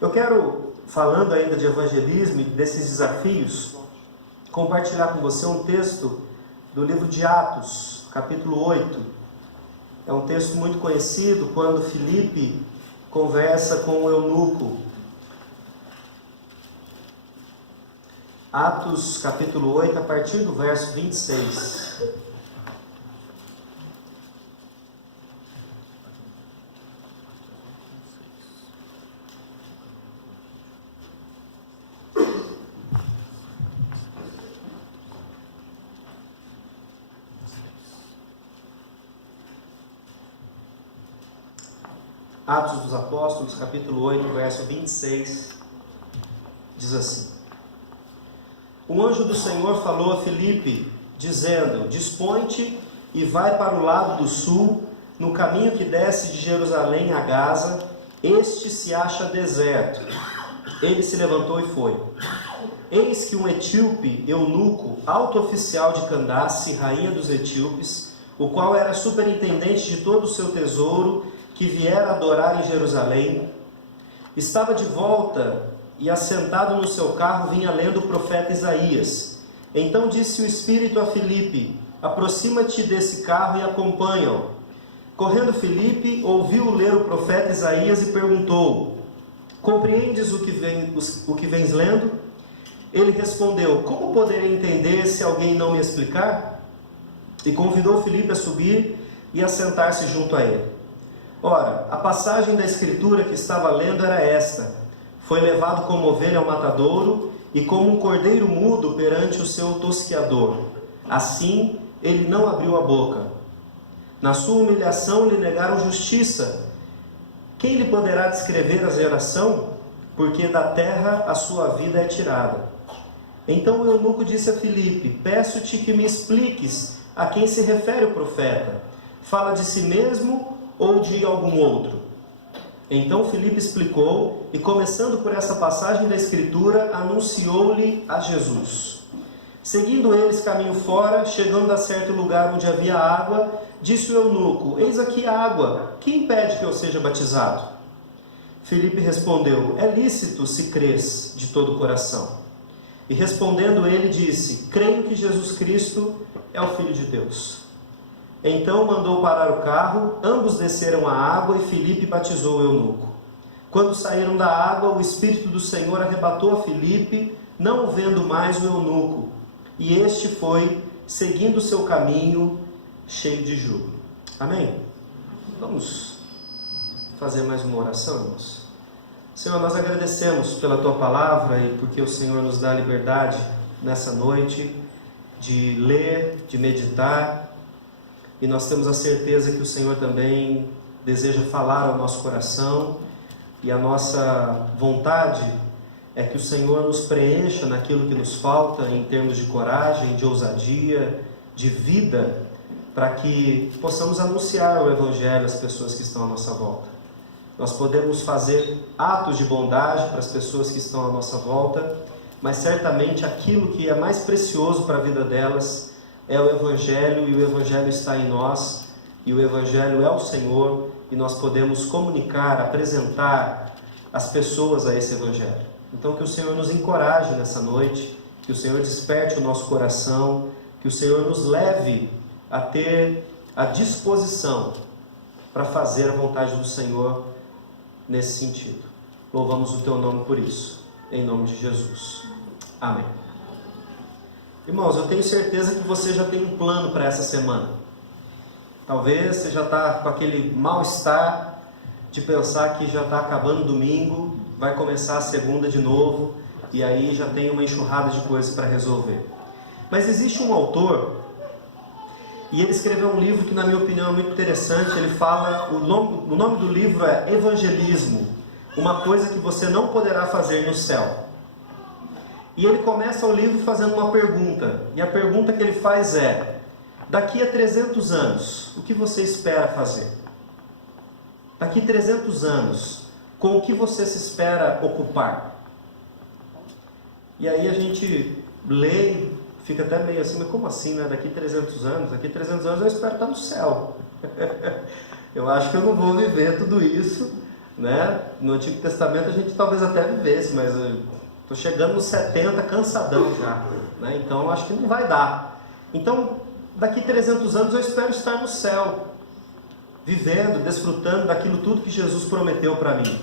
Eu quero, falando ainda de evangelismo e desses desafios, compartilhar com você um texto do livro de Atos, capítulo 8. É um texto muito conhecido quando Filipe conversa com o eunuco. Atos, capítulo 8, a partir do verso 26. Atos dos Apóstolos, capítulo 8, verso 26, diz assim: Um anjo do Senhor falou a Filipe, dizendo: Dispõe-te e vai para o lado do sul, no caminho que desce de Jerusalém a Gaza, este se acha deserto. Ele se levantou e foi. Eis que um etíope, eunuco, alto oficial de Candace, rainha dos etíopes, o qual era superintendente de todo o seu tesouro, que viera adorar em Jerusalém, estava de volta e assentado no seu carro vinha lendo o profeta Isaías. Então disse o Espírito a Filipe: Aproxima-te desse carro e acompanha-o. Correndo Filipe, ouviu ler o profeta Isaías e perguntou: Compreendes o que vens lendo? Ele respondeu: Como poderei entender se alguém não me explicar? E convidou Filipe a subir e a sentar-se junto a ele. Ora, a passagem da escritura que estava lendo era esta: Foi levado como ovelha ao matadouro, e como um cordeiro mudo perante o seu tosquiador. Assim, ele não abriu a boca. Na sua humilhação lhe negaram justiça. Quem lhe poderá descrever a geração? Porque da terra a sua vida é tirada. Então o eunuco disse a Filipe: Peço-te que me expliques a quem se refere o profeta. Fala de si mesmo ou de algum outro? Então Filipe explicou, e começando por essa passagem da Escritura, anunciou-lhe a Jesus. Seguindo eles caminho fora, chegando a certo lugar onde havia água, disse o eunuco: Eis aqui a água, que impede que eu seja batizado? Filipe respondeu: É lícito se crês de todo o coração. E respondendo ele disse: Creio que Jesus Cristo é o Filho de Deus. Então mandou parar o carro, ambos desceram à água e Filipe batizou o eunuco. Quando saíram da água, o Espírito do Senhor arrebatou a Filipe, não o vendo mais o eunuco, e este foi, seguindo o seu caminho, cheio de júbilo. Amém? Vamos fazer mais uma oração, irmãos? Senhor, nós agradecemos pela Tua Palavra e porque o Senhor nos dá liberdade nessa noite de ler, de meditar. E nós temos a certeza que o Senhor também deseja falar ao nosso coração, e a nossa vontade é que o Senhor nos preencha naquilo que nos falta em termos de coragem, de ousadia, de vida, para que possamos anunciar o Evangelho às pessoas que estão à nossa volta. Nós podemos fazer atos de bondade para as pessoas que estão à nossa volta, mas certamente aquilo que é mais precioso para a vida delas é o Evangelho, e o Evangelho está em nós, e o Evangelho é o Senhor, e nós podemos comunicar, apresentar as pessoas a esse Evangelho. Então que o Senhor nos encoraje nessa noite, que o Senhor desperte o nosso coração, que o Senhor nos leve a ter a disposição para fazer a vontade do Senhor nesse sentido. Louvamos o Teu nome por isso, em nome de Jesus. Amém. Irmãos, eu tenho certeza que você já tem um plano para essa semana. Talvez você já está com aquele mal-estar de pensar que já está acabando domingo, vai começar a segunda de novo, e aí já tem uma enxurrada de coisas para resolver. Mas existe um autor, e ele escreveu um livro que na minha opinião é muito interessante. Ele fala, o nome do livro é Evangelismo, uma coisa que você não poderá fazer no céu. E ele começa o livro fazendo uma pergunta, e a pergunta que ele faz é: daqui a 300 anos, o que você espera fazer? Daqui a 300 anos, com o que você se espera ocupar? E aí a gente lê e fica até meio assim: mas como assim, né? Daqui a 300 anos? Daqui a 300 anos eu espero estar no céu. Eu acho que eu não vou viver tudo isso né? No Antigo Testamento a gente talvez até vivesse, mas eu estou chegando nos 70 cansadão já, né? Então acho que não vai dar. Então daqui 300 anos eu espero estar no céu, vivendo, desfrutando daquilo tudo que Jesus prometeu para mim.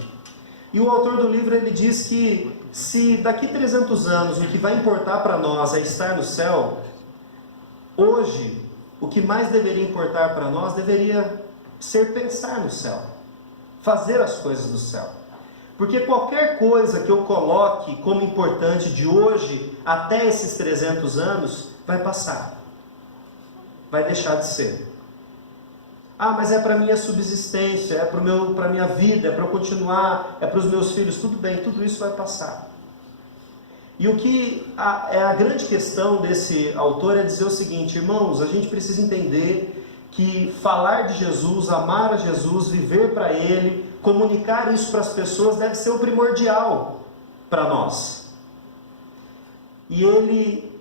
E o autor do livro, ele diz que se daqui 300 anos o que vai importar para nós é estar no céu, hoje o que mais deveria importar para nós deveria ser pensar no céu, fazer as coisas do céu. Porque qualquer coisa que eu coloque como importante de hoje até esses 300 anos vai passar, vai deixar de ser. Ah, mas é para a minha subsistência, é para a minha vida, é para eu continuar, é para os meus filhos. Tudo bem, tudo isso vai passar. E o que é a grande questão desse autor é dizer o seguinte: irmãos, a gente precisa entender que falar de Jesus, amar a Jesus, viver para Ele, comunicar isso para as pessoas deve ser o primordial para nós. E ele,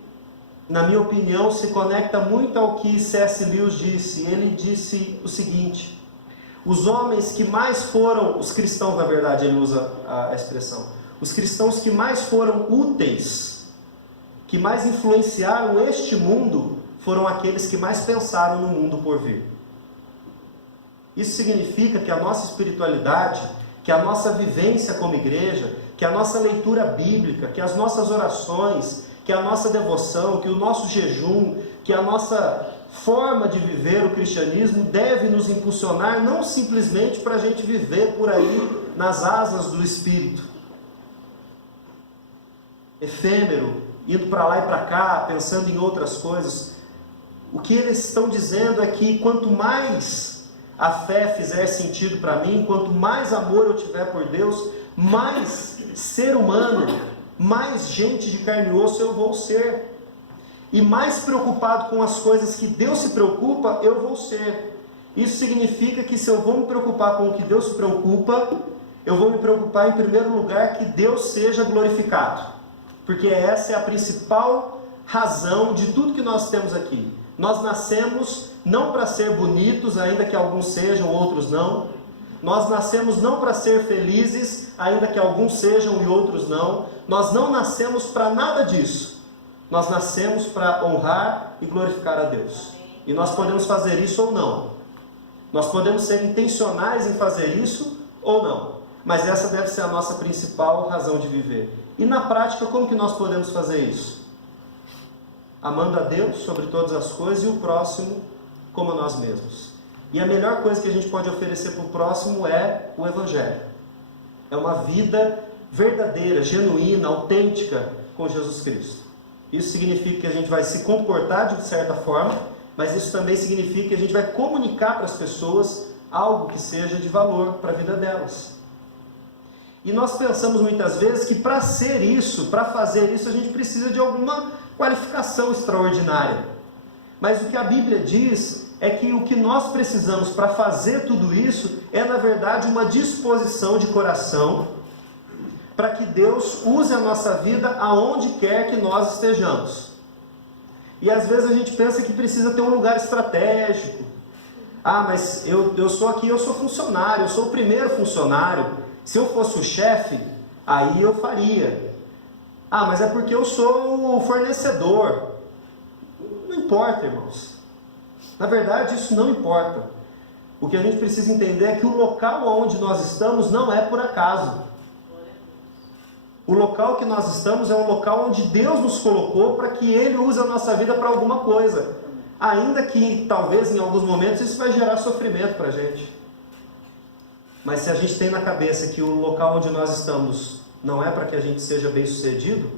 na minha opinião, se conecta muito ao que C.S. Lewis disse. Ele disse o seguinte: os homens que mais foram, os cristãos, na verdade, ele usa a expressão, os cristãos que mais foram úteis, que mais influenciaram este mundo, foram aqueles que mais pensaram no mundo por vir. Isso significa que a nossa espiritualidade, que a nossa vivência como igreja, que a nossa leitura bíblica, que as nossas orações, que a nossa devoção, que o nosso jejum, que a nossa forma de viver o cristianismo deve nos impulsionar não simplesmente para a gente viver por aí nas asas do Espírito, efêmero, indo para lá e para cá, pensando em outras coisas. O que eles estão dizendo é que quanto mais a fé fizer sentido para mim, quanto mais amor eu tiver por Deus, mais ser humano, mais gente de carne e osso eu vou ser. E mais preocupado com as coisas que Deus se preocupa, eu vou ser. Isso significa que se eu vou me preocupar com o que Deus se preocupa, eu vou me preocupar em primeiro lugar que Deus seja glorificado. Porque essa é a principal razão de tudo que nós temos aqui. Nós nascemos não para ser bonitos, ainda que alguns sejam, outros não. Nós nascemos não para ser felizes, ainda que alguns sejam e outros não. Nós não nascemos para nada disso. Nós nascemos para honrar e glorificar a Deus. E nós podemos fazer isso ou não. Nós podemos ser intencionais em fazer isso ou não. Mas essa deve ser a nossa principal razão de viver. E na prática, como que nós podemos fazer isso? Amando a Deus sobre todas as coisas e o próximo como a nós mesmos. E a melhor coisa que a gente pode oferecer para o próximo é o Evangelho. É uma vida verdadeira, genuína, autêntica com Jesus Cristo. Isso significa que a gente vai se comportar de certa forma, mas isso também significa que a gente vai comunicar para as pessoas algo que seja de valor para a vida delas. E nós pensamos muitas vezes que para ser isso, para fazer isso, a gente precisa de alguma qualificação extraordinária. Mas o que a Bíblia diz é que o que nós precisamos para fazer tudo isso é, na verdade, uma disposição de coração para que Deus use a nossa vida aonde quer que nós estejamos. E às vezes a gente pensa que precisa ter um lugar estratégico. Ah, mas eu sou aqui, eu sou funcionário, eu sou o primeiro funcionário. Se eu fosse o chefe, aí eu faria. Ah, mas é porque eu sou o fornecedor. Não importa, irmãos. Na verdade, isso não importa. O que a gente precisa entender é que o local onde nós estamos não é por acaso. O local que nós estamos é um local onde Deus nos colocou para que Ele use a nossa vida para alguma coisa. Ainda que talvez em alguns momentos isso vai gerar sofrimento para a gente. Mas se a gente tem na cabeça que o local onde nós estamos não é para que a gente seja bem sucedido,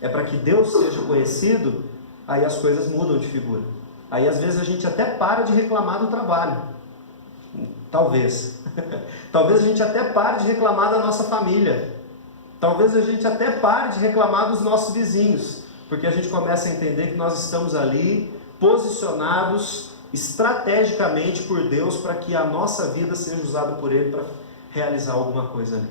é para que Deus seja conhecido, aí as coisas mudam de figura. Aí às vezes a gente até para de reclamar do trabalho. Talvez. Talvez a gente até pare de reclamar da nossa família. Talvez a gente até pare de reclamar dos nossos vizinhos. Porque a gente começa a entender que nós estamos ali posicionados estrategicamente por Deus para que a nossa vida seja usada por Ele para realizar alguma coisa ali.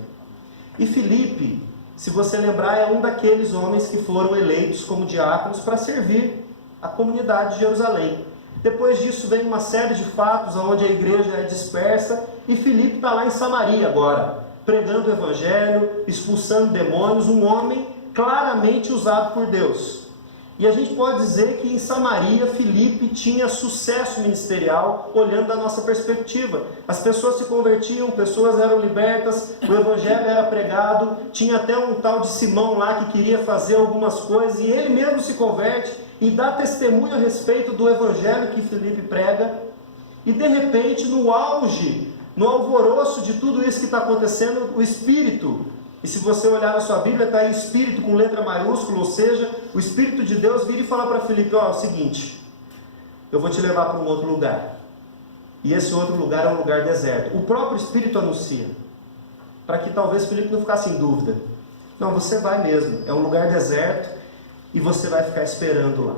E Filipe, se você lembrar, é um daqueles homens que foram eleitos como diáconos para servir a comunidade de Jerusalém. Depois disso vem uma série de fatos onde a igreja é dispersa e Filipe está lá em Samaria agora. pregando o evangelho, expulsando demônios, um homem claramente usado por Deus. E a gente pode dizer que em Samaria, Filipe tinha sucesso ministerial, olhando da nossa perspectiva. As pessoas se convertiam, pessoas eram libertas, o evangelho era pregado, tinha até um tal de Simão lá que queria fazer algumas coisas, e ele mesmo se converte e dá testemunho a respeito do evangelho que Filipe prega. E de repente, no auge, no alvoroço de tudo isso que está acontecendo, o Espírito, e se você olhar na sua Bíblia, está aí Espírito com letra maiúscula, ou seja, o Espírito de Deus vira e fala para Filipe: ó, é o seguinte, eu vou te levar para um outro lugar, e esse outro lugar é um lugar deserto. O próprio Espírito anuncia, para que talvez Filipe não ficasse em dúvida. Não, você vai mesmo, é um lugar deserto, e você vai ficar esperando lá.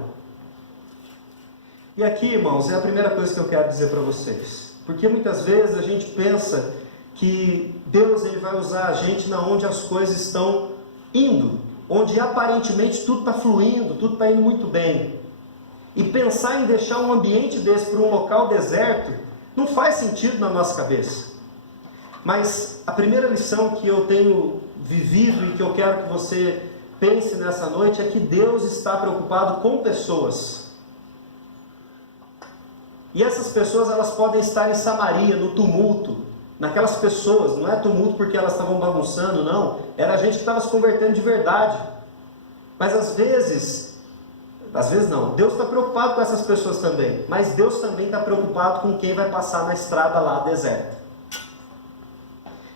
E aqui, irmãos, é a primeira coisa que eu quero dizer para vocês, porque muitas vezes a gente pensa que Deus ele vai usar a gente na onde as coisas estão indo, onde aparentemente tudo está fluindo, tudo está indo muito bem. E pensar em deixar um ambiente desse para um local deserto não faz sentido na nossa cabeça. Mas a primeira lição que eu tenho vivido e que eu quero que você pense nessa noite é que Deus está preocupado com pessoas. E essas pessoas elas podem estar em Samaria, no tumulto. Naquelas pessoas, não é tumulto porque elas estavam bagunçando, não. Era gente que estava se convertendo de verdade. Mas às vezes não, Deus está preocupado com essas pessoas também. Mas Deus também está preocupado com quem vai passar na estrada lá deserta.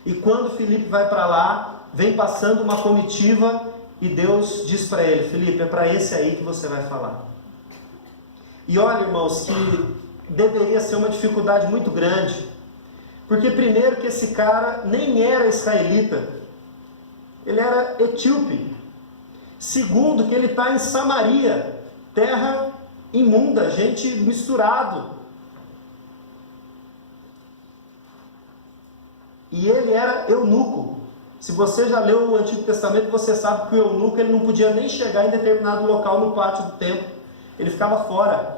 E quando Filipe vai para lá, vem passando uma comitiva e Deus diz para ele: Filipe, é para esse aí que você vai falar. E olha, irmãos, que deveria ser uma dificuldade muito grande. Porque primeiro que esse cara nem era israelita, ele era etíope. Segundo que ele está em Samaria, terra imunda, gente misturado. E ele era eunuco. Se você já leu o Antigo Testamento, você sabe que o eunuco ele não podia nem chegar em determinado local no pátio do templo. Ele ficava fora.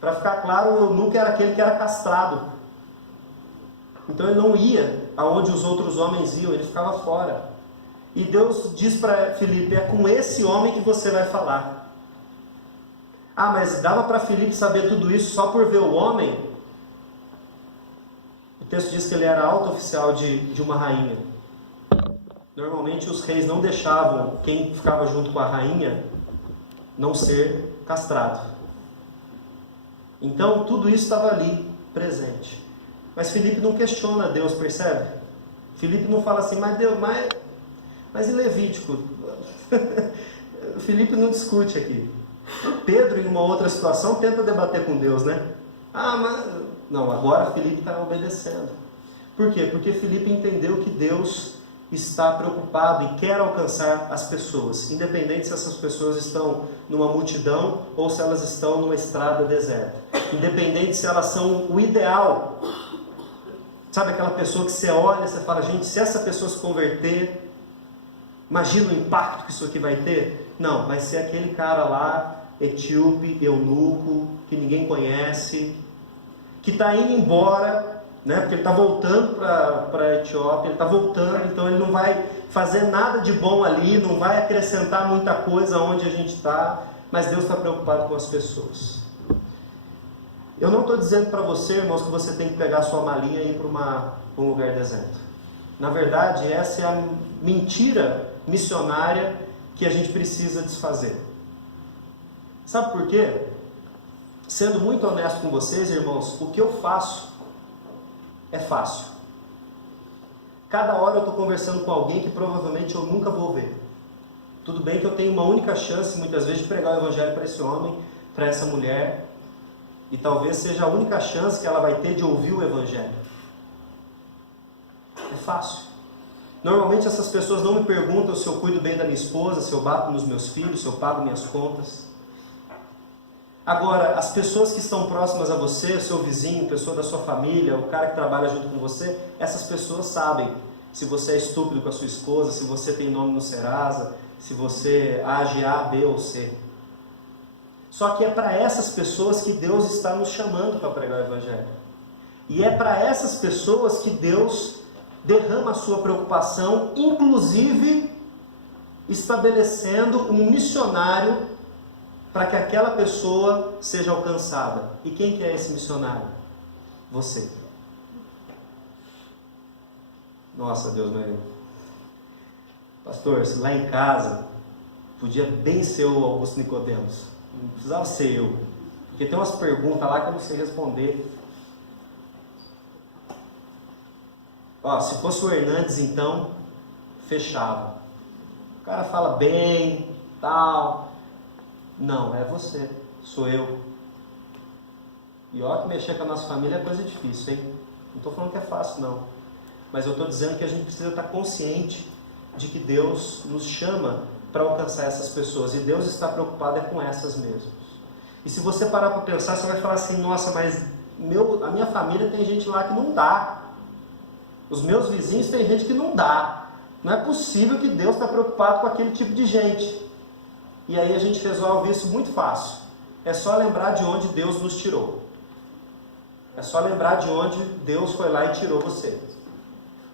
Para ficar claro, o eunuco era aquele que era castrado. Então ele não ia aonde os outros homens iam, ele ficava fora. E Deus diz para Filipe: é com esse homem que você vai falar. Ah, mas dava para Filipe saber tudo isso só por ver o homem? O texto diz que ele era alto oficial de uma rainha. Normalmente os reis não deixavam quem ficava junto com a rainha não ser castrado. Então tudo isso estava ali, presente. Mas Filipe não questiona Deus, percebe? Filipe não fala assim: mas Deus, mas em Levítico? Filipe não discute aqui. Pedro, em uma outra situação, tenta debater com Deus, né? Ah, mas... Não, agora Filipe está obedecendo. Por quê? Porque Filipe entendeu que Deus está preocupado e quer alcançar as pessoas, independente se essas pessoas estão numa multidão ou se elas estão numa estrada deserta, independente se elas são o ideal. Sabe aquela pessoa que você olha e você fala: gente, se essa pessoa se converter, imagina o impacto que isso aqui vai ter? Não, vai ser aquele cara lá, etíope, eunuco, que ninguém conhece, que está indo embora, né? Porque ele está voltando para a Etiópia, ele está voltando, então ele não vai fazer nada de bom ali, não vai acrescentar muita coisa onde a gente está, mas Deus está preocupado com as pessoas. Eu não estou dizendo para você, irmãos, que você tem que pegar a sua malinha e ir para um lugar deserto. Na verdade, essa é a mentira missionária que a gente precisa desfazer. Sabe por quê? Sendo muito honesto com vocês, irmãos, o que eu faço é fácil. Cada hora eu estou conversando com alguém que provavelmente eu nunca vou ver. Tudo bem que eu tenho uma única chance, muitas vezes, de pregar o evangelho para esse homem, para essa mulher, e talvez seja a única chance que ela vai ter de ouvir o evangelho. É fácil. Normalmente essas pessoas não me perguntam se eu cuido bem da minha esposa, se eu bato nos meus filhos, se eu pago minhas contas. Agora, as pessoas que estão próximas a você, o seu vizinho, pessoa da sua família, o cara que trabalha junto com você, essas pessoas sabem se você é estúpido com a sua esposa, se você tem nome no Serasa, se você age A, B ou C. Só que é para essas pessoas que Deus está nos chamando para pregar o evangelho. E é para essas pessoas que Deus derrama a sua preocupação, inclusive estabelecendo um missionário para que aquela pessoa seja alcançada. E quem que é esse missionário? Você. Nossa, Deus meu. Pastor, se lá em casa podia bem ser o Augusto Nicodemos, não precisava ser eu, porque tem umas perguntas lá que eu não sei responder. Se fosse o Hernandes, então fechava. O cara fala bem, tal. Não, é você, sou eu. E olha que mexer com a nossa família é coisa difícil, hein? Não estou falando que é fácil, não. Mas eu estou dizendo que a gente precisa estar consciente de que Deus nos chama para alcançar essas pessoas. E Deus está preocupado com essas mesmas. E se você parar para pensar, você vai falar assim, nossa, mas a minha família tem gente lá que não dá. Os meus vizinhos tem gente que não dá. Não é possível que Deus está preocupado com aquele tipo de gente. E aí a gente resolve isso muito fácil. É só lembrar de onde Deus nos tirou. É só lembrar de onde Deus foi lá e tirou você.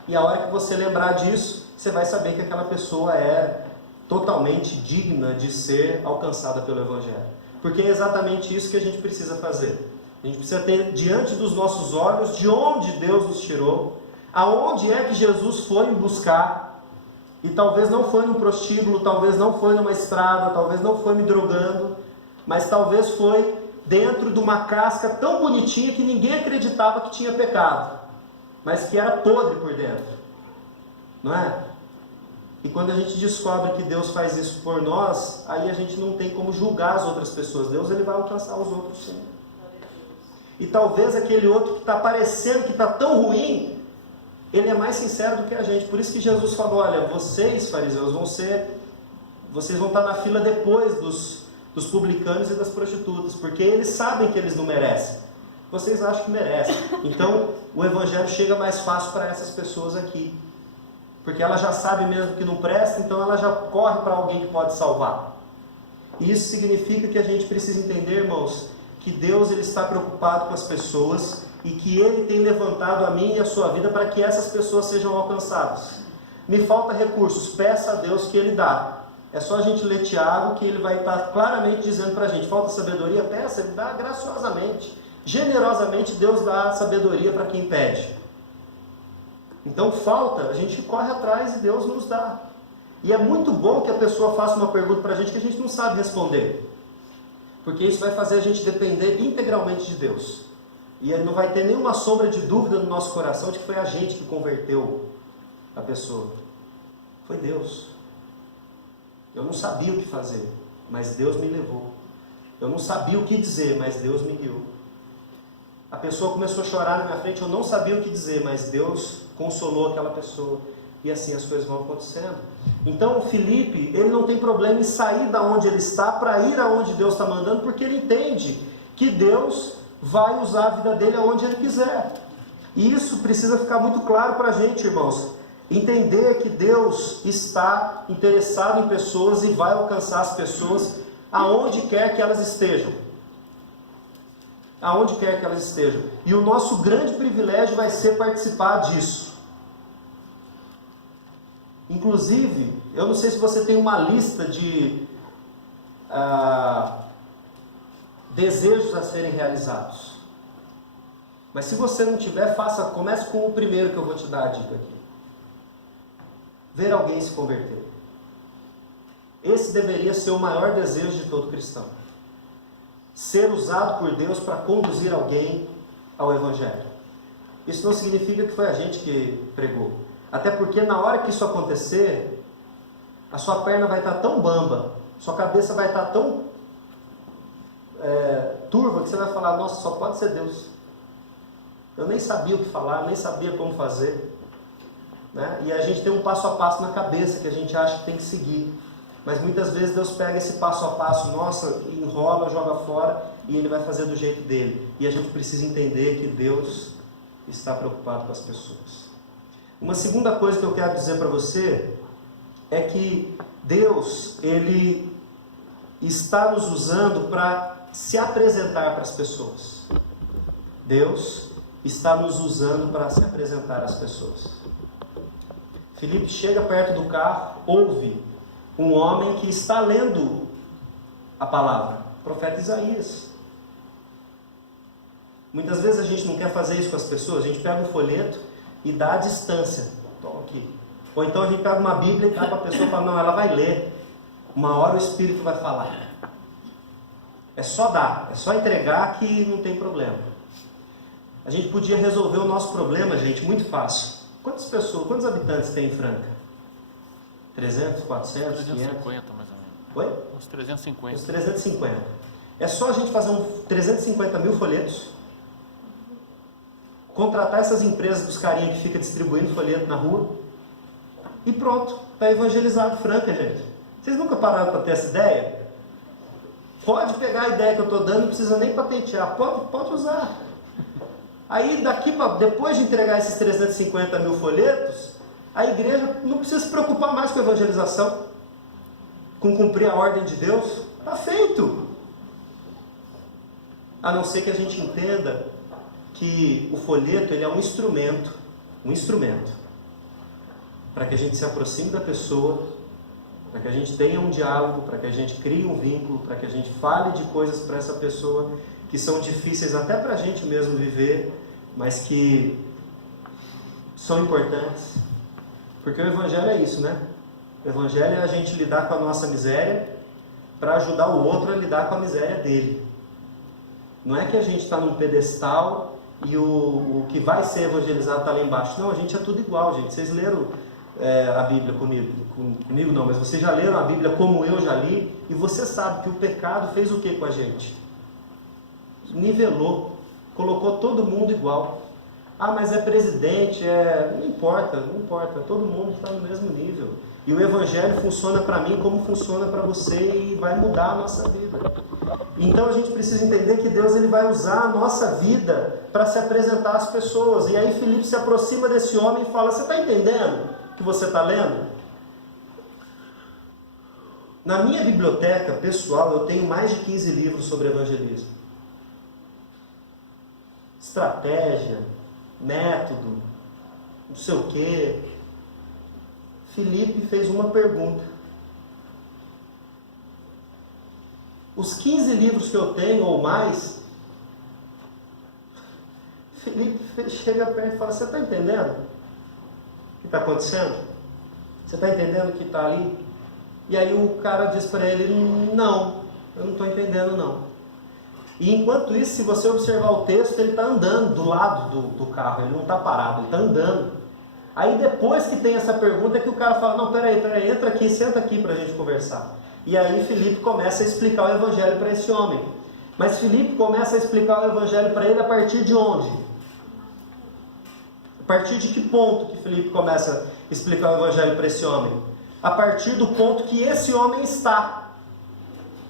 E a hora que você lembrar disso, você vai saber que aquela pessoa é totalmente digna de ser alcançada pelo Evangelho. Porque é exatamente isso que a gente precisa fazer. A gente precisa ter diante dos nossos olhos de onde Deus nos tirou, aonde é que Jesus foi buscar. E talvez não foi num prostíbulo, talvez não foi numa estrada, talvez não foi me drogando, mas talvez foi dentro de uma casca tão bonitinha que ninguém acreditava que tinha pecado, mas que era podre por dentro, não é? E quando a gente descobre que Deus faz isso por nós, aí a gente não tem como julgar as outras pessoas. Deus, ele vai alcançar os outros sim. E talvez aquele outro que está parecendo que está tão ruim, ele é mais sincero do que a gente. Por isso que Jesus falou, olha, vocês, fariseus, vocês vão estar na fila depois dos publicanos e das prostitutas, porque eles sabem que eles não merecem. Vocês acham que merecem. Então, o Evangelho chega mais fácil para essas pessoas aqui. Porque ela já sabe mesmo que não presta, então ela já corre para alguém que pode salvar. E isso significa que a gente precisa entender, irmãos, que Deus, ele está preocupado com as pessoas e que Ele tem levantado a mim e a sua vida para que essas pessoas sejam alcançadas. Me falta recursos, peça a Deus que Ele dá. É só a gente ler Tiago que ele vai estar claramente dizendo para a gente, falta sabedoria, peça, Ele dá graciosamente. Generosamente Deus dá sabedoria para quem pede. Então falta, a gente corre atrás e Deus nos dá. E é muito bom que a pessoa faça uma pergunta para a gente que a gente não sabe responder. Porque isso vai fazer a gente depender integralmente de Deus. E não vai ter nenhuma sombra de dúvida no nosso coração de que foi a gente que converteu a pessoa. Foi Deus. Eu não sabia o que fazer, mas Deus me levou. Eu não sabia o que dizer, mas Deus me guiou. A pessoa começou a chorar na minha frente, eu não sabia o que dizer, mas Deus consolou aquela pessoa. E assim as coisas vão acontecendo. Então o Filipe, ele não tem problema em sair da onde ele está para ir aonde Deus está mandando, porque ele entende que Deus vai usar a vida dele aonde ele quiser. E isso precisa ficar muito claro para a gente, irmãos. Entender que Deus está interessado em pessoas e vai alcançar as pessoas aonde quer que elas estejam. Aonde quer que elas estejam. E o nosso grande privilégio vai ser participar disso. Inclusive, eu não sei se você tem uma lista de desejos a serem realizados. Mas se você não tiver, comece com o primeiro que eu vou te dar a dica aqui. Ver alguém se converter. Esse deveria ser o maior desejo de todo cristão. Ser usado por Deus para conduzir alguém ao Evangelho. Isso não significa que foi a gente que pregou. Até porque na hora que isso acontecer, a sua perna vai estar tão bamba, sua cabeça vai estar tão turva, que você vai falar, nossa, só pode ser Deus. Eu nem sabia o que falar, nem sabia como fazer. Né? E a gente tem um passo a passo na cabeça que a gente acha que tem que seguir. Mas muitas vezes Deus pega esse passo a passo, nossa, enrola, joga fora, e Ele vai fazer do jeito dele. E a gente precisa entender que Deus está preocupado com as pessoas. Uma segunda coisa que eu quero dizer para você é que Deus, Ele está nos usando para se apresentar para as pessoas. Deus está nos usando para se apresentar às pessoas. Filipe chega perto do carro, ouve um homem que está lendo a palavra, o profeta Isaías. Muitas vezes a gente não quer fazer isso com as pessoas, a gente pega um folheto e dá a distância. Toma aqui. Ou então a gente pega uma Bíblia e dá para a pessoa e fala, não, ela vai ler. Uma hora o Espírito vai falar. É só dar, é só entregar que não tem problema. A gente podia resolver o nosso problema, gente, muito fácil. Quantas pessoas, quantos habitantes tem em Franca? 300, 400, 500? 350 mais ou menos. Oi? Uns 350. Uns 350. É só a gente fazer 350 mil folhetos, contratar essas empresas dos carinhas que ficam distribuindo folheto na rua e pronto, está evangelizado Franca, gente. Vocês nunca pararam para ter essa ideia? Pode pegar a ideia que eu estou dando, não precisa nem patentear, pode usar. Aí depois de entregar esses 350 mil folhetos, a igreja não precisa se preocupar mais com a evangelização, com cumprir a ordem de Deus. Está feito. A não ser que a gente entenda que o folheto ele é um instrumento para que a gente se aproxime da pessoa, para que a gente tenha um diálogo, para que a gente crie um vínculo, para que a gente fale de coisas para essa pessoa que são difíceis até para a gente mesmo viver, mas que são importantes. Porque o Evangelho é isso, né? O Evangelho é a gente lidar com a nossa miséria para ajudar o outro a lidar com a miséria dele. Não é que a gente está num pedestal e o que vai ser evangelizado está lá embaixo. Não, a gente é tudo igual, gente. Vocês leram a Bíblia comigo não, mas vocês já leram a Bíblia como eu já li, e você sabe que o pecado fez o que com a gente? Nivelou, colocou todo mundo igual. Ah, mas é presidente, não importa, todo mundo está no mesmo nível. E o Evangelho funciona para mim como funciona para você e vai mudar a nossa vida. Então a gente precisa entender que Deus ele vai usar a nossa vida para se apresentar às pessoas. E aí Filipe se aproxima desse homem e fala, você está entendendo o que você está lendo? Na minha biblioteca pessoal eu tenho mais de 15 livros sobre evangelismo. Estratégia, método, não sei o quê. Filipe fez uma pergunta. Os 15 livros que eu tenho ou mais, Filipe chega perto e fala, você está entendendo o que está acontecendo? Você está entendendo o que está ali? E aí o cara diz para ele, não, eu não estou entendendo não. E enquanto isso, se você observar o texto, ele está andando do lado do carro, ele não está parado, ele está andando. Aí depois que tem essa pergunta é que o cara fala, não, peraí, entra aqui, senta aqui para a gente conversar. E aí Filipe começa a explicar o Evangelho para esse homem. Mas Filipe começa a explicar o Evangelho para ele a partir de onde? A partir de que ponto que Filipe começa a explicar o Evangelho para esse homem? A partir do ponto que esse homem está.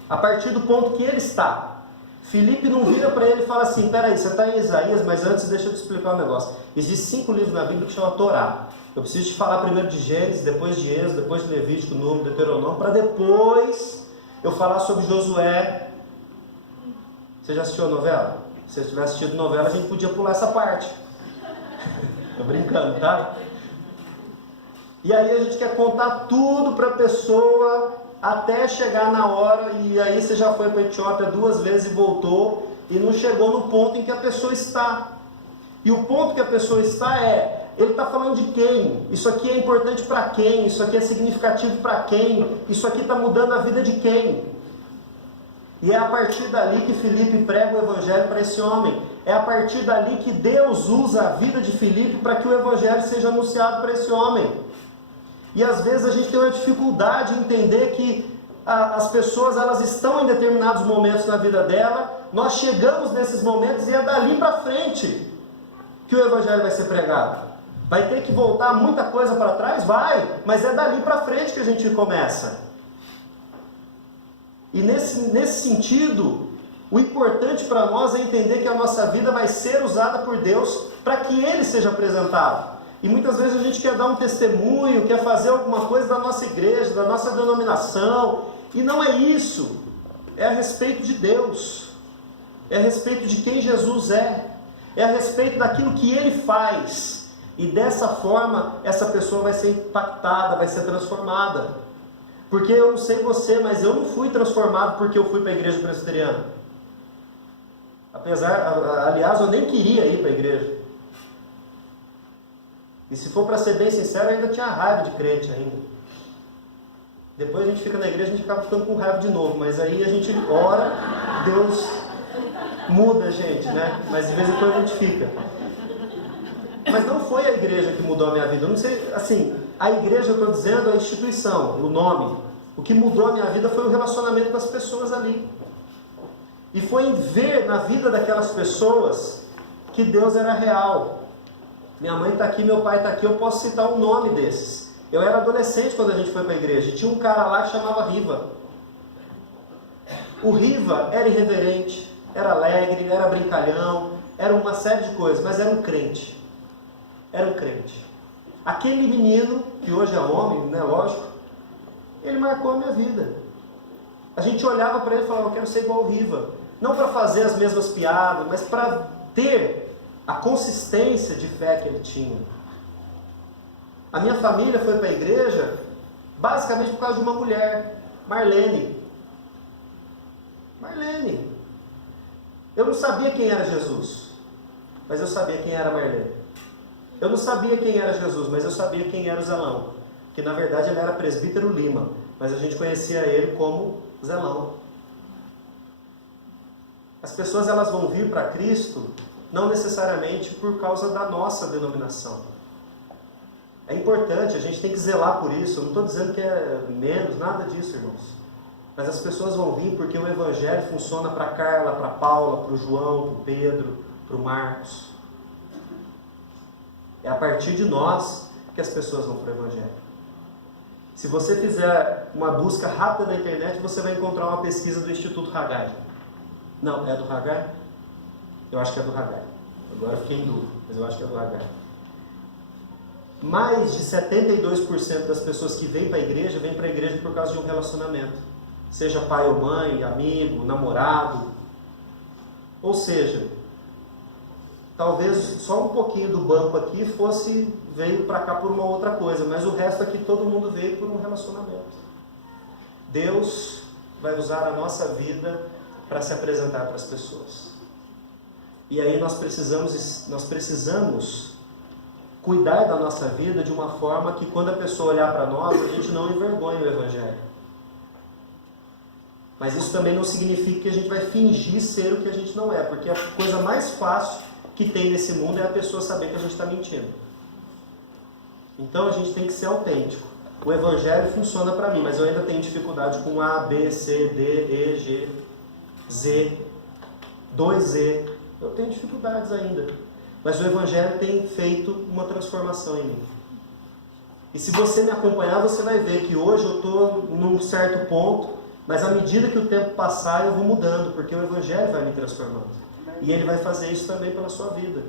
A partir do ponto que ele está. Filipe não vira para ele e fala assim, peraí, você está em Isaías, mas antes deixa eu te explicar um negócio. Existem 5 livros na Bíblia que chama Torá. Eu preciso te falar primeiro de Gênesis, depois de Êxodo, depois de Levítico, Número, Deuteronômio, para depois eu falar sobre Josué. Você já assistiu a novela? Se você tivesse assistido novela, a gente podia pular essa parte. Tô brincando, tá? E aí a gente quer contar tudo para a pessoa até chegar na hora, e aí você já foi para a Etiópia 2 vezes e voltou, e não chegou no ponto em que a pessoa está. E o ponto que a pessoa está ele está falando de quem? Isso aqui é importante para quem? Isso aqui é significativo para quem? Isso aqui está mudando a vida de quem? E é a partir dali que Filipe prega o Evangelho para esse homem. É a partir dali que Deus usa a vida de Filipe para que o Evangelho seja anunciado para esse homem. E às vezes a gente tem uma dificuldade em entender que as pessoas elas estão em determinados momentos na vida dela, nós chegamos nesses momentos e é dali para frente que o Evangelho vai ser pregado. Vai ter que voltar muita coisa para trás? Vai, mas é dali para frente que a gente começa. E nesse sentido, o importante para nós é entender que a nossa vida vai ser usada por Deus para que Ele seja apresentado. E muitas vezes a gente quer dar um testemunho, quer fazer alguma coisa da nossa igreja, da nossa denominação, e não é isso. É a respeito de Deus. É a respeito de quem Jesus é. é a respeito daquilo que Ele faz. E dessa forma, essa pessoa vai ser impactada, vai ser transformada. Porque eu não sei você, mas eu não fui transformado porque eu fui para a igreja presbiteriana. Aliás, eu nem queria ir para a igreja. E se for para ser bem sincero, eu ainda tinha raiva de crente ainda. Depois a gente fica na igreja, a gente acaba ficando com raiva de novo. Mas aí a gente ora, Deus muda a gente, né? Mas de vez em quando a gente fica. Mas não foi a igreja que mudou a minha vida. Eu não sei, assim, a igreja, eu estou dizendo, a instituição, o nome. O que mudou a minha vida foi o relacionamento com as pessoas ali. E foi em ver na vida daquelas pessoas que Deus era real. Minha mãe está aqui, meu pai está aqui, eu posso citar um nome desses. Eu era adolescente quando a gente foi para a igreja. E tinha um cara lá que chamava Riva. O Riva era irreverente, era alegre, era brincalhão, era uma série de coisas, mas era um crente. Era um crente. Aquele menino, que hoje é homem, né, lógico, ele marcou a minha vida. A gente olhava para ele e falava, eu quero ser igual o Riva. Não para fazer as mesmas piadas, mas para ter a consistência de fé que ele tinha. A minha família foi para a igreja basicamente por causa de uma mulher, Marlene. Marlene. Eu não sabia quem era Jesus, mas eu sabia quem era Marlene. Eu não sabia quem era Jesus, mas eu sabia quem era o Zelão. Que na verdade ele era presbítero Lima, mas a gente conhecia ele como Zelão. As pessoas elas vão vir para Cristo não necessariamente por causa da nossa denominação. É importante, a gente tem que zelar por isso. Eu não estou dizendo que é menos, nada disso, irmãos. Mas as pessoas vão vir porque o Evangelho funciona para Carla, para Paula, para o João, para o Pedro, para o Marcos. É a partir de nós que as pessoas vão para o Evangelho. Se você fizer uma busca rápida na internet, você vai encontrar uma pesquisa do Instituto Haggai. Não, é do Haggai? Eu acho que é do Haggai. Agora eu fiquei em dúvida, mas eu acho que é do Haggai. Mais de 72% das pessoas que vêm para a igreja por causa de um relacionamento. Seja pai ou mãe, amigo, namorado. Ou seja, talvez só um pouquinho do banco aqui veio para cá por uma outra coisa, mas o resto aqui todo mundo veio por um relacionamento. Deus vai usar a nossa vida para se apresentar para as pessoas. E aí nós precisamos cuidar da nossa vida de uma forma que quando a pessoa olhar para nós, a gente não envergonhe o Evangelho. Mas isso também não significa que a gente vai fingir ser o que a gente não é, porque a coisa mais fácil que tem nesse mundo é a pessoa saber que a gente está mentindo. Então a gente tem que ser autêntico. O Evangelho funciona para mim, mas eu ainda tenho dificuldade com A, B, C, D, E, G, Z, 2E. Eu tenho dificuldades ainda. Mas o Evangelho tem feito uma transformação em mim. E se você me acompanhar, você vai ver que hoje eu estou num certo ponto, mas à medida que o tempo passar, eu vou mudando, porque o Evangelho vai me transformando. E Ele vai fazer isso também pela sua vida.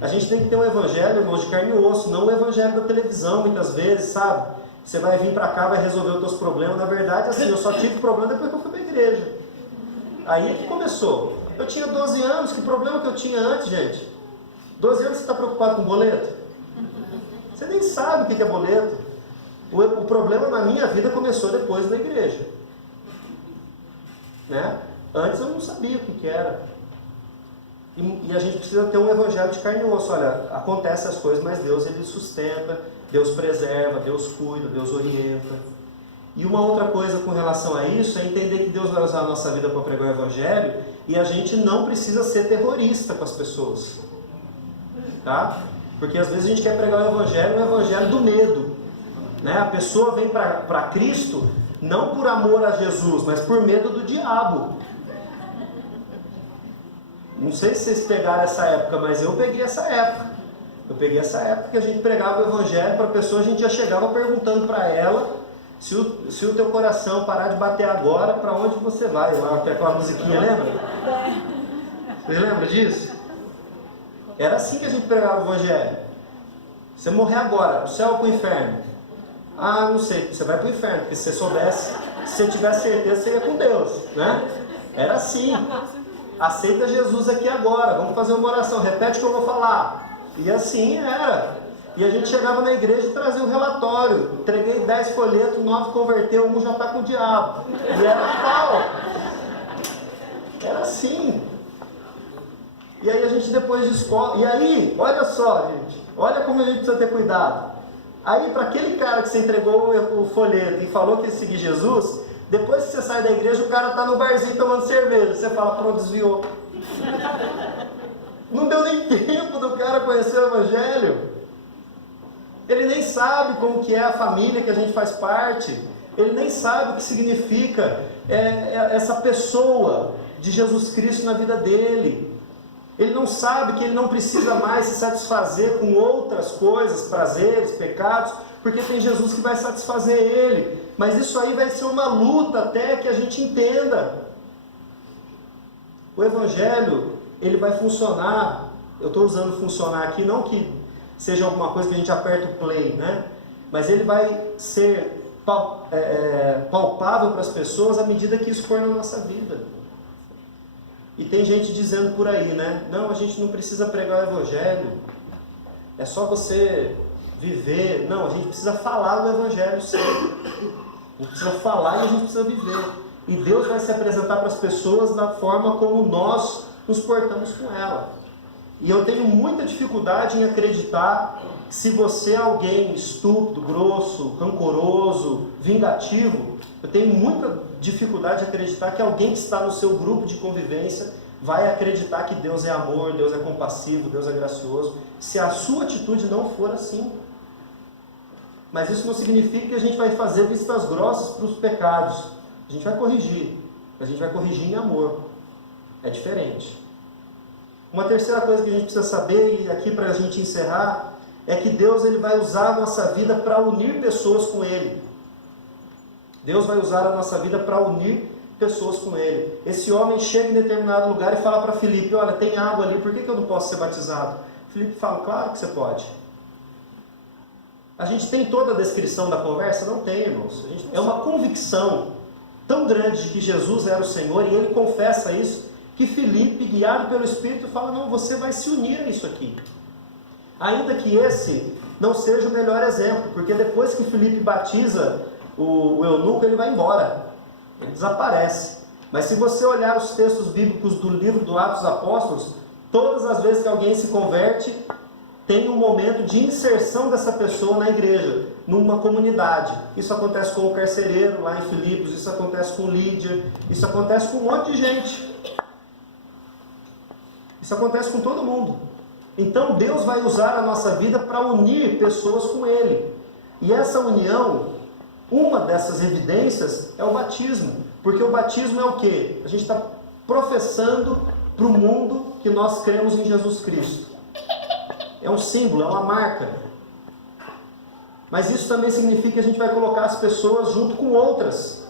A gente tem que ter um Evangelho, irmãos, de carne e osso, não o Evangelho da televisão, muitas vezes, sabe? Você vai vir para cá, vai resolver os teus problemas. Na verdade, assim, eu só tive problema depois que eu fui para a igreja. Aí é que começou. Eu tinha 12 anos, que problema que eu tinha antes, gente? 12 anos você está preocupado com boleto? Você nem sabe o que é boleto. O problema na minha vida começou depois da igreja. Né? Antes eu não sabia o que era. E a gente precisa ter um evangelho de carne e osso. Olha, acontecem as coisas, mas Deus Ele sustenta, Deus preserva, Deus cuida, Deus orienta. E uma outra coisa com relação a isso é entender que Deus vai usar a nossa vida para pregar o evangelho e a gente não precisa ser terrorista com as pessoas. Tá? Porque às vezes a gente quer pregar o evangelho do medo. Né? A pessoa vem para Cristo não por amor a Jesus, mas por medo do diabo. Não sei se vocês pegaram essa época, mas eu peguei essa época. Eu peguei essa época que a gente pregava o evangelho para a pessoa, a gente já chegava perguntando para ela se o teu coração parar de bater agora, para onde você vai? Lá tem aquela musiquinha, lembra? Vocês lembram disso? Era assim que a gente pregava o evangelho. Você morrer agora, pro céu ou pro inferno? Ah, não sei, você vai pro inferno, porque se você soubesse, se você tivesse certeza, você ia com Deus, né? Era assim. aceita Jesus aqui agora, vamos fazer uma oração, repete o que eu vou falar. E assim era. E a gente chegava na igreja e trazia um relatório. Entreguei 10 folhetos, 9 converteu, um já está com o diabo. E era tal. Era assim. E aí a gente depois descobre. E aí, olha só, gente. Olha como a gente precisa ter cuidado. Aí, para aquele cara que você entregou o folheto e falou que ia seguir Jesus, depois que você sai da igreja, o cara está no barzinho tomando cerveja. Você fala, pronto, desviou. Não deu nem tempo do cara conhecer o Evangelho. Ele nem sabe como que é a família que a gente faz parte. Ele nem sabe o que significa essa pessoa de Jesus Cristo na vida dele. Ele não sabe que ele não precisa mais se satisfazer com outras coisas, prazeres, pecados, porque tem Jesus que vai satisfazer ele. Mas isso aí vai ser uma luta até que a gente entenda. O Evangelho, ele vai funcionar. Eu estou usando funcionar aqui, não que seja alguma coisa que a gente aperta o play, né? Mas ele vai ser palpável para as pessoas à medida que isso for na nossa vida. E tem gente dizendo por aí, né? Não, a gente não precisa pregar o Evangelho. É só você viver. Não, a gente precisa falar do Evangelho, sim. A gente precisa falar e a gente precisa viver. E Deus vai se apresentar para as pessoas da forma como nós nos portamos com ela. E eu tenho muita dificuldade em acreditar que se você é alguém estúpido, grosso, rancoroso, vingativo, eu tenho muita dificuldade de acreditar que alguém que está no seu grupo de convivência vai acreditar que Deus é amor, Deus é compassivo, Deus é gracioso, se a sua atitude não for assim. Mas isso não significa que a gente vai fazer vistas grossas para os pecados. A gente vai corrigir, mas a gente vai corrigir em amor. É diferente. Uma terceira coisa que a gente precisa saber, e aqui para a gente encerrar, é que Deus ele vai usar a nossa vida para unir pessoas com Ele. Deus vai usar a nossa vida para unir pessoas com Ele. Esse homem chega em determinado lugar e fala para Filipe, olha, tem água ali, por que eu não posso ser batizado? Filipe fala, claro que você pode. A gente tem toda a descrição da conversa? Não tem, irmãos. É uma convicção tão grande de que Jesus era o Senhor, e ele confessa isso, que Filipe, guiado pelo Espírito, fala, não, você vai se unir a isso aqui. Ainda que esse não seja o melhor exemplo, porque depois que Filipe batiza o eunuco, ele vai embora, ele desaparece. Mas se você olhar os textos bíblicos do livro do Atos dos Apóstolos, todas as vezes que alguém se converte, tem um momento de inserção dessa pessoa na igreja, numa comunidade. Isso acontece com o carcereiro lá em Filipos, isso acontece com Lídia, isso acontece com um monte de gente. Isso acontece com todo mundo. Então Deus vai usar a nossa vida para unir pessoas com Ele. E essa união, uma dessas evidências é o batismo. Porque o batismo é o quê? A gente está professando para o mundo que nós cremos em Jesus Cristo. É um símbolo, é uma marca. Mas isso também significa que a gente vai colocar as pessoas junto com outras,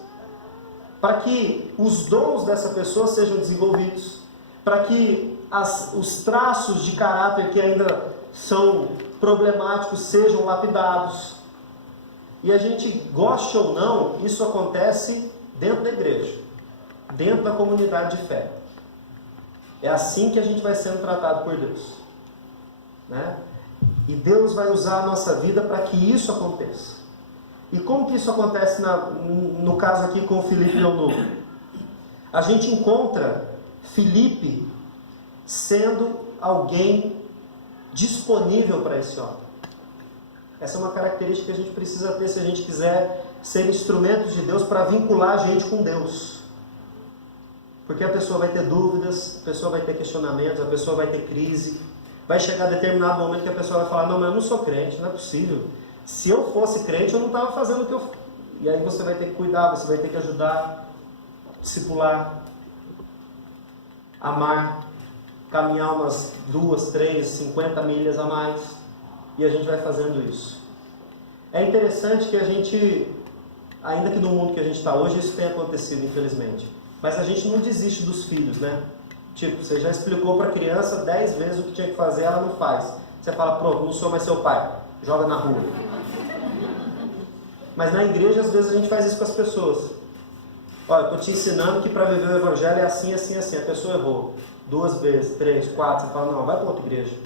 para que os dons dessa pessoa sejam desenvolvidos, para que os traços de caráter que ainda são problemáticos sejam lapidados. E a gente, goste ou não, isso acontece dentro da igreja, dentro da comunidade de fé. É assim que a gente vai sendo tratado por Deus, né? E Deus vai usar a nossa vida para que isso aconteça. E como que isso acontece no caso aqui com o Filipe e o eunuco? A gente encontra Filipe sendo alguém disponível para esse homem. Essa é uma característica que a gente precisa ter se a gente quiser ser instrumentos de Deus para vincular a gente com Deus. Porque a pessoa vai ter dúvidas, a pessoa vai ter questionamentos, a pessoa vai ter crise. Vai chegar determinado momento que a pessoa vai falar, não, mas eu não sou crente, não é possível. Se eu fosse crente, eu não estava fazendo o que eu... E aí você vai ter que cuidar, você vai ter que ajudar, discipular, amar, caminhar umas 2, 3, 50 milhas a mais. E a gente vai fazendo isso. É interessante que a gente, ainda que no mundo que a gente está hoje, isso tenha acontecido, infelizmente. Mas a gente não desiste dos filhos, né? Tipo, você já explicou para a criança 10 vezes o que tinha que fazer, ela não faz. Você fala, pronto, não sou mais seu pai, joga na rua. Mas na igreja, às vezes, a gente faz isso com as pessoas. Olha, eu estou te ensinando que para viver o evangelho é assim, assim, assim. A pessoa errou 2 vezes, 3, 4, você fala, não, vai para outra igreja.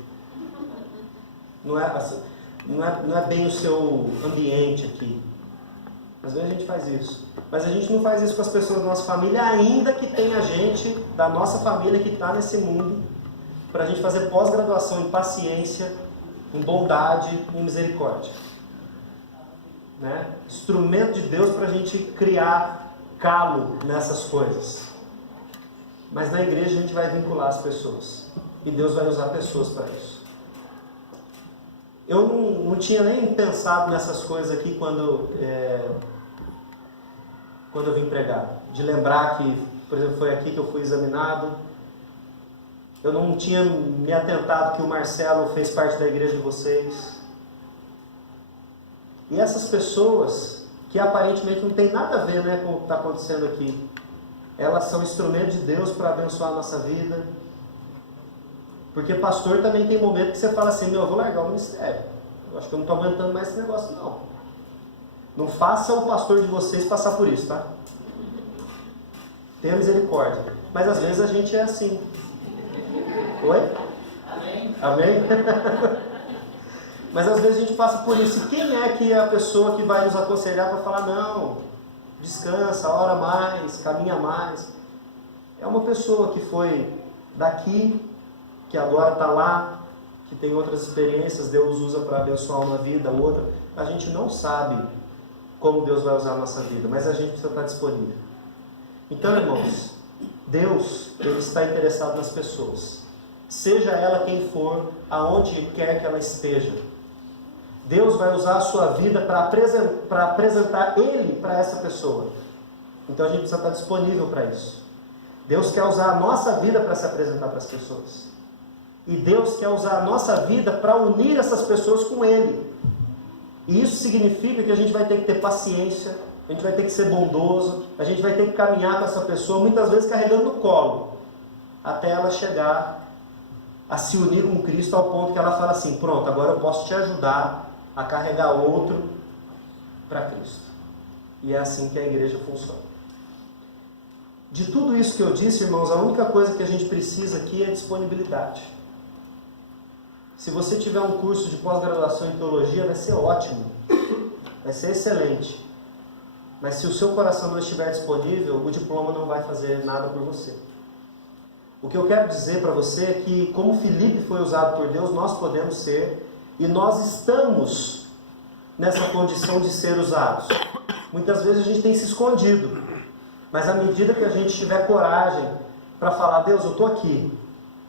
Não é, assim, não é bem o seu ambiente aqui. Às vezes a gente faz isso. Mas a gente não faz isso com as pessoas da nossa família, ainda que tenha gente da nossa família que está nesse mundo, para a gente fazer pós-graduação em paciência, em bondade e misericórdia. Né? Instrumento de Deus para a gente criar calo nessas coisas. Mas na igreja a gente vai vincular as pessoas. E Deus vai usar pessoas para isso. Eu não tinha nem pensado nessas coisas aqui quando eu vim pregar. De lembrar que, por exemplo, foi aqui que eu fui examinado. Eu não tinha me atentado que o Marcelo fez parte da igreja de vocês. E essas pessoas, que aparentemente não tem nada a ver, né, com o que está acontecendo aqui, elas são instrumentos de Deus para abençoar a nossa vida. Porque pastor também tem momento que você fala assim, eu vou largar o ministério. Eu acho que eu não estou aguentando mais esse negócio, não. Não faça o pastor de vocês passar por isso, tá? Tenha misericórdia. Mas às vezes a gente é assim. Oi? Amém? Amém? Mas às vezes a gente passa por isso. E quem é que é a pessoa que vai nos aconselhar para falar, não, descansa, ora mais, caminha mais? É uma pessoa que foi daqui, que agora está lá, que tem outras experiências, Deus usa para abençoar uma vida, outra. A gente não sabe como Deus vai usar a nossa vida, mas a gente precisa estar disponível. Então, irmãos, Deus, Ele está interessado nas pessoas. Seja ela quem for, aonde quer que ela esteja. Deus vai usar a sua vida para apresentar Ele para essa pessoa. Então a gente precisa estar disponível para isso. Deus quer usar a nossa vida para se apresentar para as pessoas. E Deus quer usar a nossa vida para unir essas pessoas com Ele. E isso significa que a gente vai ter que ter paciência, a gente vai ter que ser bondoso, a gente vai ter que caminhar com essa pessoa, muitas vezes carregando no colo, até ela chegar a se unir com Cristo ao ponto que ela fala assim, pronto, agora eu posso te ajudar a carregar outro para Cristo. E é assim que a igreja funciona. De tudo isso que eu disse, irmãos, a única coisa que a gente precisa aqui é disponibilidade. Se você tiver um curso de pós-graduação em teologia, vai ser ótimo, vai ser excelente. Mas se o seu coração não estiver disponível, o diploma não vai fazer nada por você. O que eu quero dizer para você é que, como Filipe foi usado por Deus, nós podemos ser, e nós estamos nessa condição de ser usados. Muitas vezes a gente tem se escondido, mas à medida que a gente tiver coragem para falar, Deus, eu estou aqui,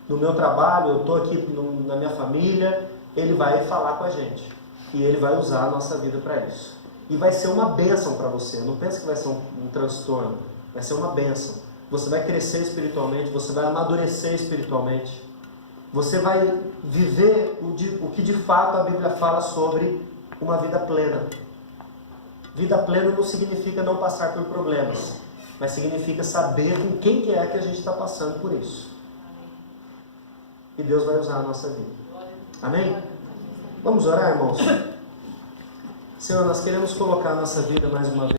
no meu trabalho, eu estou aqui na minha família, Ele vai falar com a gente, e Ele vai usar a nossa vida para isso. E vai ser uma bênção para você, não pense que vai ser um transtorno, vai ser uma bênção. Você vai crescer espiritualmente, você vai amadurecer espiritualmente, você vai viver o que de fato a Bíblia fala sobre uma vida plena. Vida plena não significa não passar por problemas, mas significa saber com quem que é que a gente está passando por isso. E Deus vai usar a nossa vida. Amém? Vamos orar, irmãos? Senhor, nós queremos colocar a nossa vida mais uma vez